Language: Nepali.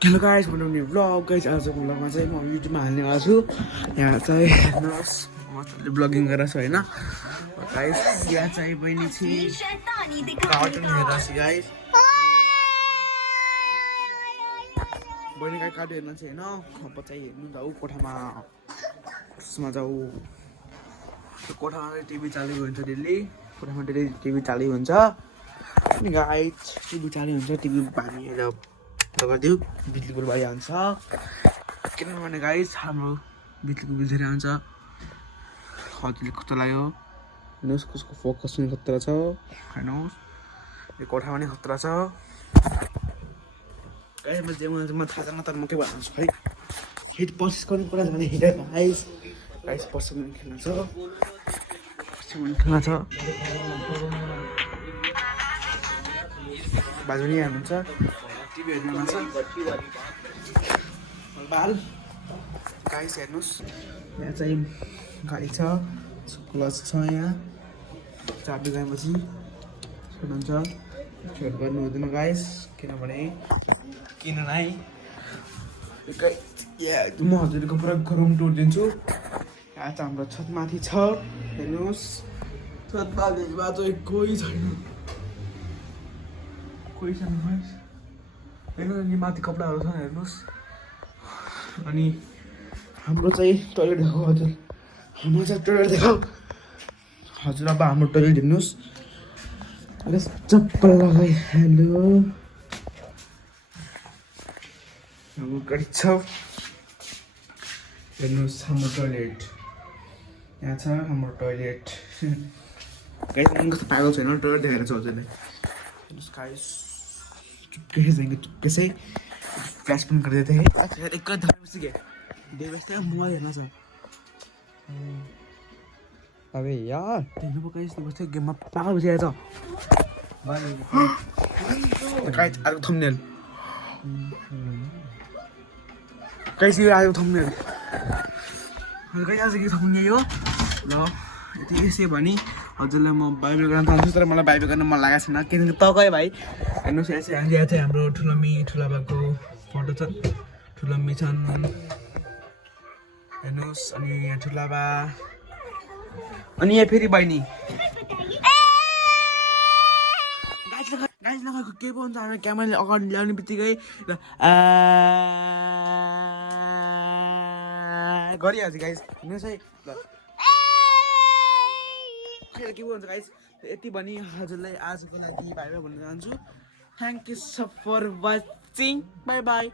हेलो गाइस बनाउने भ्लग गाइस आजको भ्लगमा चाहिँ म युट्युबमा हाल्ने भएको छु यहाँ चाहिँ हेर्नुहोस् मजाले ब्लगिङ गरेर छु होइन गाइस यहाँ चाहिँ बहिनी चाहिँ कार्टुन हेरेर छु गाइस बहिनी गाई कार्टुन हेर्न चाहिँ होइन अब चाहिँ हेर्नु जाऊ कोठामा उसमा जाऊ कोठामा चाहिँ टिभी चालु हुन्छ डेली कोठामा डेली टिभी चालु हुन्छ अनि गाइस टिभी चालु हुन्छ टिभी पानी गरिदिउ बिजुली बिल भइहाल्छ किनभने गाइस हाम्रो बिजुलीको बिल धेरै आउँछ हजुरले कस्तो लाग्यो हेर्नुहोस् कसको फोकस पनि खतरा छ हेर्नुहोस् यो कोठामा पनि खतरा छ गाइस मलाई थाहा छैन तर म के भन्छु है हिट पर्सिस गर्ने कुरा छ भने हिट गाइस गाइस पर्सिस पनि खेल्न छ पर्सिस पनि खेल्न छ बाजु नि हेर्नुहुन्छ टिभी हेर्नु छ बाल गाइस हेर्नुहोस् यहाँ चाहिँ गाडी छ क्लच छ यहाँ चाबी गएपछि सुन्नुहुन्छ छेड गर्नु हुँदैन गाइस किनभने किन नै म हजुरको पुरा रुम टुर दिन्छु यहाँ चाहिँ हाम्रो छतमाथि छ हेर्नुहोस् छतमाथि बाटो कोही छैन कोही छैन गाइस हेर्नु नि माथि कपडाहरू छ हेर्नुहोस् अनि हाम्रो चाहिँ टोइलेट देखाऊ हजुर हाम्रो चाहिँ टोइलेट देखाऊ हजुर अब हाम्रो टोइलेट हेर्नुहोस् चप्पल लगाइ हेलो हाम्रो गाडी छ हेर्नुहोस् हाम्रो टोइलेट यहाँ छ हाम्रो टोइलेट गाइस कस्तो पागल छैन टोइलेट देखाएर छ हजुरले हेर्नुहोस् गाइस चुपके से जाएंगे चुपके से फ्लैश बंद कर देते हैं अच्छा यार एक धर्म से गया देवस्ते का मोबाइल है ना सर अबे यार तेरे को गाइस देवस्ते गेम में पागल हो जाए तो गाइस आज थंबनेल गाइस ये आज थंबनेल गाइस आज के थंबनेल यो ल यति यसै भनी हजुरलाई म बाइबल गर्न चाहन्छु तर मलाई बाइबल गर्न मन लागेको छैन किनकि तकै भाइ हेर्नुहोस् यहाँ चाहिँ हाम्रो ठुलोमी ठुलाबाको फोटो छ ठुलोमी छन् हेर्नुहोस् अनि यहाँ ठुलाबा अनि यहाँ फेरि बहिनी गाइस लगाएको के पो हुन्छ हाम्रो क्यामेराले अगाडि ल्याउने बित्तिकै गरिहाल्छ गाइस हेर्नुहोस् है ल के भन्छ गाइस यति भनी हजुरलाई आजको लागि बाइ बाइ भन्न चाहन्छु thank you so for watching bye by